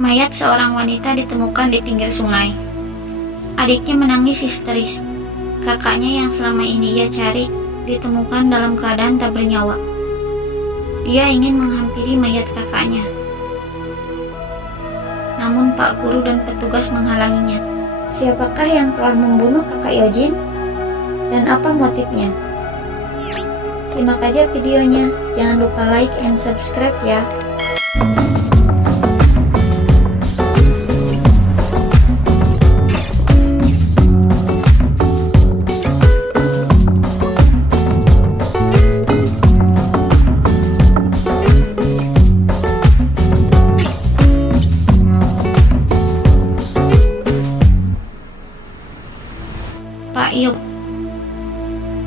Mayat seorang wanita ditemukan di pinggir sungai. Adiknya menangis histeris. Kakaknya yang selama ini ia cari ditemukan dalam keadaan tak bernyawa. Dia ingin menghampiri mayat kakaknya. Namun Pak Guru dan petugas menghalanginya. Siapakah yang telah membunuh kakak Yojin? Dan apa motifnya? Simak aja videonya. Jangan lupa like and subscribe ya. Pak Yuk.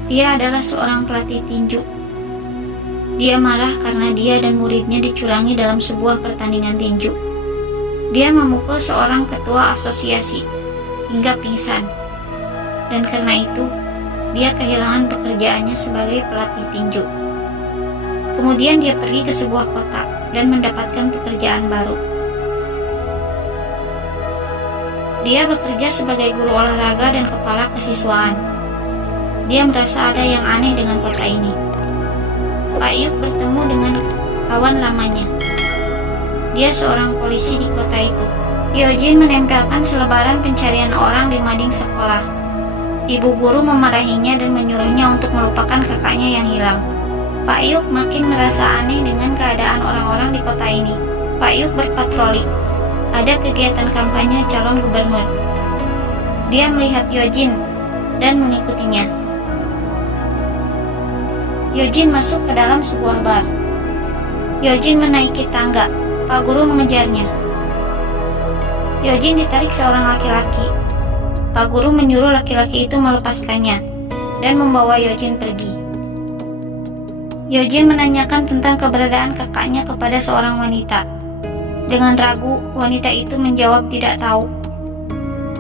Dia adalah seorang pelatih tinju. Dia marah karena dia dan muridnya dicurangi dalam sebuah pertandingan tinju. Dia memukul seorang ketua asosiasi hingga pingsan. Dan karena itu, dia kehilangan pekerjaannya sebagai pelatih tinju. Kemudian dia pergi ke sebuah kota dan mendapatkan pekerjaan baru. Dia bekerja sebagai guru olahraga dan kepala kesiswaan. Dia merasa ada yang aneh dengan kota ini. Pak Yuk bertemu dengan kawan lamanya. Dia seorang polisi di kota itu. Yojin menempelkan selebaran pencarian orang di mading sekolah. Ibu guru memarahinya dan menyuruhnya untuk melupakan kakaknya yang hilang. Pak Yuk makin merasa aneh dengan keadaan orang-orang di kota ini. Pak Yuk berpatroli. Ada kegiatan kampanye calon gubernur. Dia melihat Yojin dan mengikutinya. Yojin masuk ke dalam sebuah bar. Yojin menaiki tangga. Pak Guru mengejarnya. Yojin ditarik seorang laki-laki. Pak Guru menyuruh laki-laki itu melepaskannya dan membawa Yojin pergi. Yojin menanyakan tentang keberadaan kakaknya kepada seorang wanita. Dengan ragu, wanita itu menjawab tidak tahu.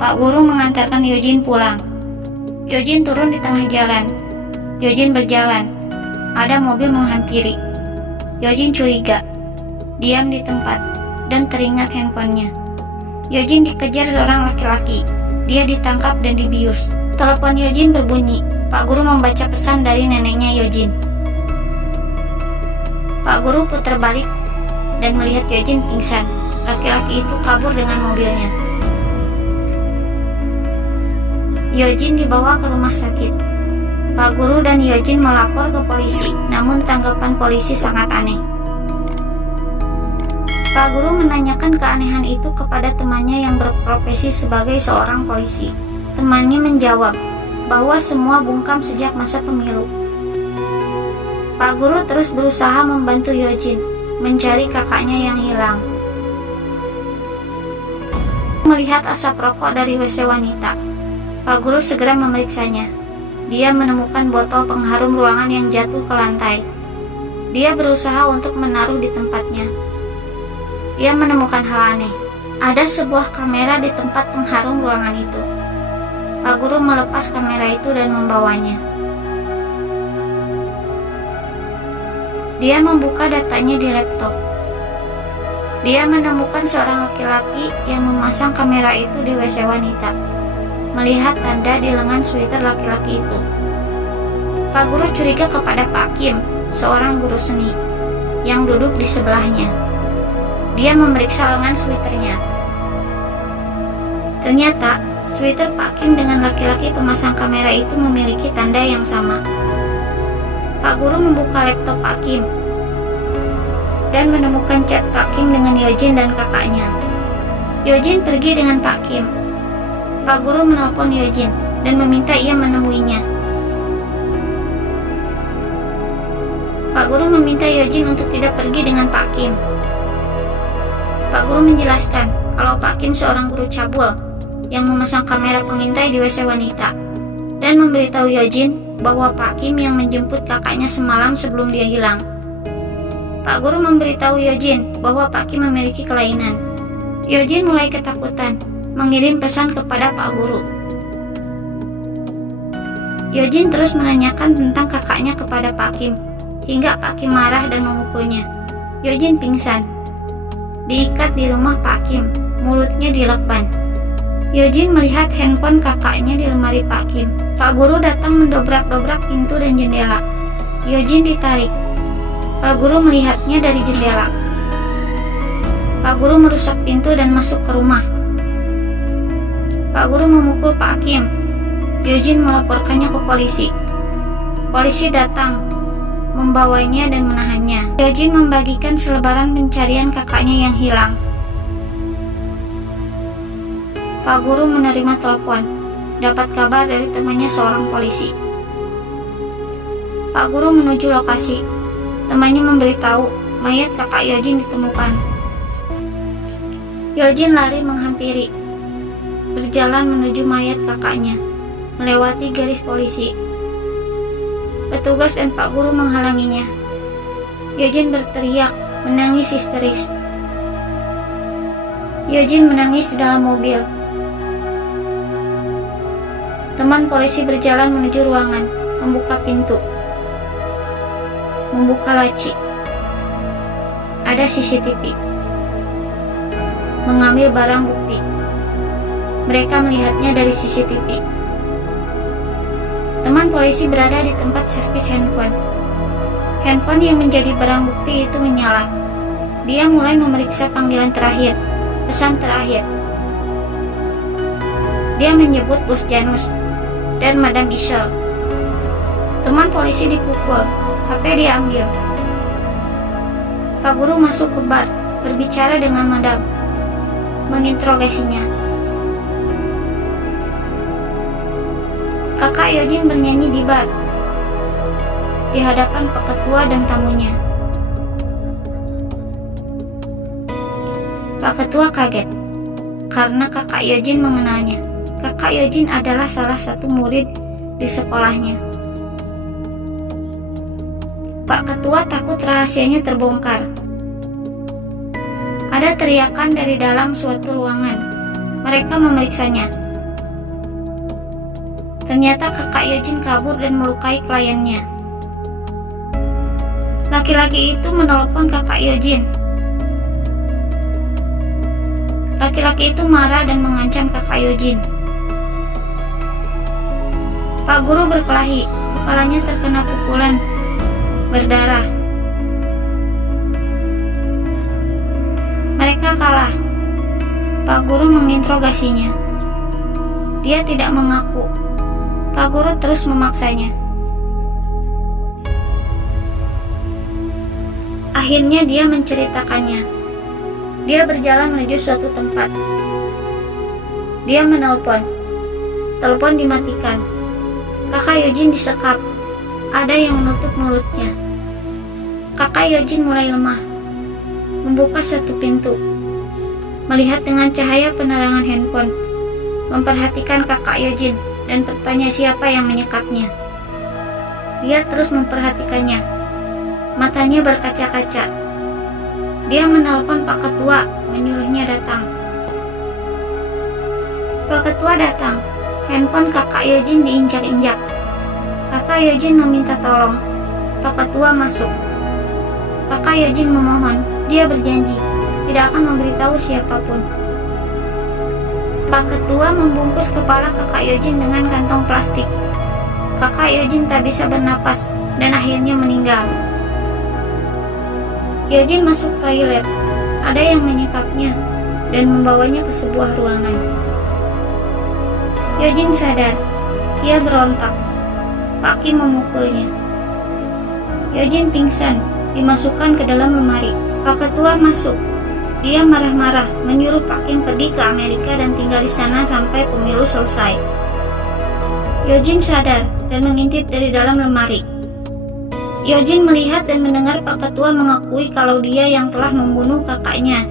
Pak Guru mengantarkan Yojin pulang. Yojin turun di tengah jalan. Yojin berjalan. Ada mobil menghampiri. Yojin curiga. Diam di tempat dan teringat handphonenya. Yojin dikejar seorang laki-laki. Dia ditangkap dan dibius. Telepon Yojin berbunyi. Pak Guru membaca pesan dari neneknya Yojin. Pak Guru putar balik dan melihat Yojin pingsan. Laki-laki itu kabur dengan mobilnya. Yojin dibawa ke rumah sakit. Pak Guru dan Yojin melapor ke polisi, namun tanggapan polisi sangat aneh. Pak Guru menanyakan keanehan itu kepada temannya yang berprofesi sebagai seorang polisi. Temannya menjawab bahwa semua bungkam sejak masa pemilu. Pak Guru terus berusaha membantu Yojin mencari kakaknya yang hilang. Melihat asap rokok dari WC wanita, Pak Guru segera memeriksanya. Dia menemukan botol pengharum ruangan yang jatuh ke lantai. Dia berusaha untuk menaruh di tempatnya. Dia menemukan hal aneh. Ada sebuah kamera di tempat pengharum ruangan itu. Pak Guru melepas kamera itu dan membawanya. Dia membuka datanya di laptop. Dia menemukan seorang laki-laki yang memasang kamera itu di WC wanita. Melihat tanda di lengan sweater laki-laki itu. Pak Guru curiga kepada Pak Kim, seorang guru seni, yang duduk di sebelahnya. Dia memeriksa lengan sweaternya. Ternyata, sweater Pak Kim dengan laki-laki pemasang kamera itu memiliki tanda yang sama. Pak Guru membuka laptop Pak Kim dan menemukan chat Pak Kim dengan Yojin dan kakaknya. Yojin pergi dengan Pak Kim. Pak Guru menelpon Yojin dan meminta ia menemuinya. Pak Guru meminta Yojin untuk tidak pergi dengan Pak Kim. Pak Guru menjelaskan kalau Pak Kim seorang guru cabul yang memasang kamera pengintai di WC wanita dan memberitahu Yojin bahwa Pak Kim yang menjemput kakaknya semalam sebelum dia hilang. Pak Guru memberitahu Yojin bahwa Pak Kim memiliki kelainan. Yojin mulai ketakutan, mengirim pesan kepada Pak Guru. Yojin terus menanyakan tentang kakaknya kepada Pak Kim, hingga Pak Kim marah dan memukulnya. Yojin pingsan. diikat di rumah Pak Kim, mulutnya dilekban. Yojin melihat handphone kakaknya di lemari Pak Kim. Pak guru datang mendobrak-dobrak pintu dan jendela. Yojin ditarik. Pak guru melihatnya dari jendela. Pak guru merusak pintu dan masuk ke rumah. Pak guru memukul Pak Kim. Yojin melaporkannya ke polisi. Polisi datang, membawanya dan menahannya. Yojin membagikan selebaran pencarian kakaknya yang hilang. Pak guru menerima telepon, dapat kabar dari temannya seorang polisi. Pak guru menuju lokasi. Temannya memberitahu mayat kakak Yojin ditemukan. Yojin lari menghampiri, berjalan menuju mayat kakaknya, melewati garis polisi. Petugas dan Pak guru menghalanginya. Yojin berteriak, menangis histeris. Yojin menangis di dalam mobil. Teman polisi berjalan menuju ruangan, membuka pintu, membuka laci. Ada CCTV. Mengambil barang bukti. Mereka melihatnya dari CCTV. Teman polisi berada di tempat servis handphone. Handphone yang menjadi barang bukti itu menyala. Dia mulai memeriksa panggilan terakhir, pesan terakhir. Dia menyebut Bos Janus dan Madam Isel. Teman polisi dipukul, HP diambil. Pak guru masuk ke bar, berbicara dengan Madam, menginterogasinya. Kakak Yojin bernyanyi di bar, di hadapan Pak Ketua dan tamunya. Pak Ketua kaget, karena kakak Yojin mengenalnya. Kakak Yojin adalah salah satu murid di sekolahnya. Pak Ketua takut rahasianya terbongkar. Ada teriakan dari dalam suatu ruangan. Mereka memeriksanya. Ternyata kakak Yojin kabur dan melukai kliennya. Laki-laki itu menelepon kakak Yojin. Laki-laki itu marah dan mengancam kakak Yojin. Pak guru berkelahi, kepalanya terkena pukulan, berdarah. Mereka kalah. Pak guru menginterogasinya. Dia tidak mengaku. Pak guru terus memaksanya. Akhirnya dia menceritakannya. Dia berjalan menuju suatu tempat. Dia menelpon. Telepon dimatikan. Kakak Yojin disekap. Ada yang menutup mulutnya. Kakak Yojin mulai lemah. Membuka satu pintu. Melihat dengan cahaya penerangan handphone. Memperhatikan kakak Yojin dan bertanya siapa yang menyekapnya. Dia terus memperhatikannya. Matanya berkaca-kaca. Dia menelpon Pak Ketua, menyuruhnya datang. Pak Ketua datang. Handphone kakak Yojin diinjak-injak. Kakak Yojin meminta tolong. Pak Ketua masuk. Kakak Yojin memohon. Dia berjanji tidak akan memberitahu siapapun. Pak Ketua membungkus kepala kakak Yojin dengan kantong plastik. Kakak Yojin tak bisa bernapas dan akhirnya meninggal. Yojin masuk toilet. Ada yang menyekapnya dan membawanya ke sebuah ruangan. Yojin sadar. Ia berontak. Pak Kim memukulnya. Yojin pingsan, dimasukkan ke dalam lemari. Pak Ketua masuk. Dia marah-marah, menyuruh Pak Kim pergi ke Amerika dan tinggal di sana sampai pemilu selesai. Yojin sadar dan mengintip dari dalam lemari. Yojin melihat dan mendengar Pak Ketua mengakui kalau dia yang telah membunuh kakaknya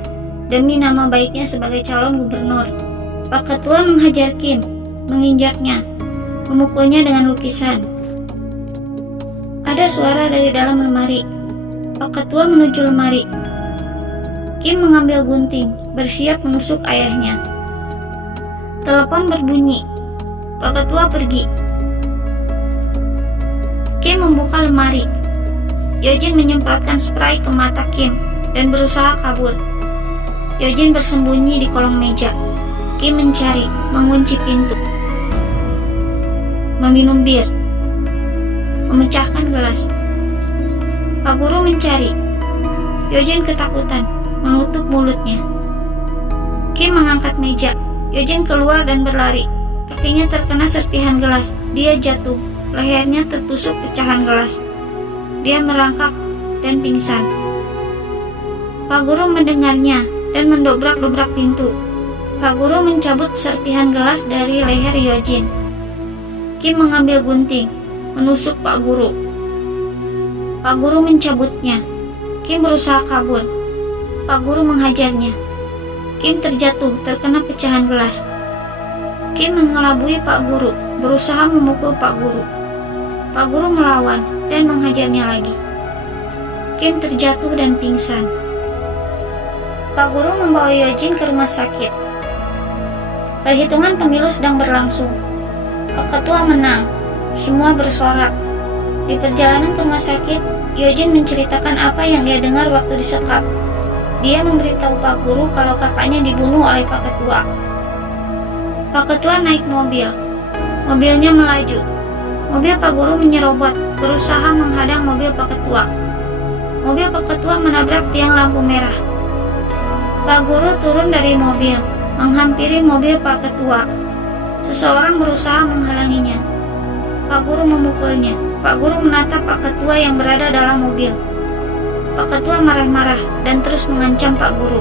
demi nama baiknya sebagai calon gubernur. Pak Ketua menghajar Kim, menginjaknya, memukulnya dengan lukisan. Ada suara dari dalam lemari. Pak Ketua menuju lemari. Kim mengambil gunting, bersiap menusuk ayahnya. Telepon berbunyi. Pak Ketua pergi. Kim membuka lemari. Yojin menyemprotkan spray ke mata Kim dan berusaha kabur. Eugene bersembunyi di kolong meja. Kim mencari, mengunci pintu, meminum bir, memecahkan gelas. Pak Guru mencari. Eugene ketakutan, menutup mulutnya. Kim mengangkat meja. Eugene keluar dan berlari. Kakinya terkena serpihan gelas. Dia jatuh. Lehernya tertusuk pecahan gelas. Dia merangkak dan pingsan. Pak Guru mendengarnya dan mendobrak-dobrak pintu. Pak Guru mencabut serpihan gelas dari leher Eugene. Kim mengambil gunting, menusuk Pak Guru. Pak Guru mencabutnya. Kim berusaha kabur. Pak Guru menghajarnya. Kim terjatuh, terkena pecahan gelas. Kim mengelabui Pak Guru, berusaha memukul Pak Guru. Pak Guru melawan dan menghajarnya lagi. Kim terjatuh dan pingsan. Pak Guru membawa Eugene ke rumah sakit. Perhitungan pemilu sedang berlangsung. Pak Ketua menang. Semua bersorak. Di perjalanan ke rumah sakit, Eugene menceritakan apa yang dia dengar waktu disekap. Dia memberitahu Pak Guru kalau kakaknya dibunuh oleh Pak Ketua. Pak Ketua naik mobil. Mobilnya melaju. Mobil Pak Guru menyerobot, berusaha menghadang mobil Pak Ketua. Mobil Pak Ketua menabrak tiang lampu merah. Pak Guru turun dari mobil, menghampiri mobil Pak Ketua. Seseorang berusaha menghalanginya. Pak Guru memukulnya. Pak Guru menatap Pak Ketua yang berada dalam mobil. Pak Ketua marah-marah dan terus mengancam Pak Guru.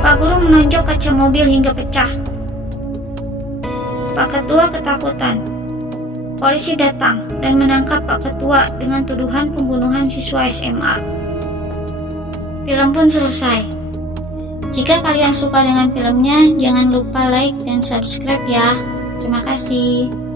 Pak Guru menonjok kaca mobil hingga pecah. Pak Ketua ketakutan. Polisi datang dan menangkap Pak Ketua dengan tuduhan pembunuhan siswa SMA. Film pun selesai. Jika kalian suka dengan filmnya, jangan lupa like dan subscribe ya. Terima kasih.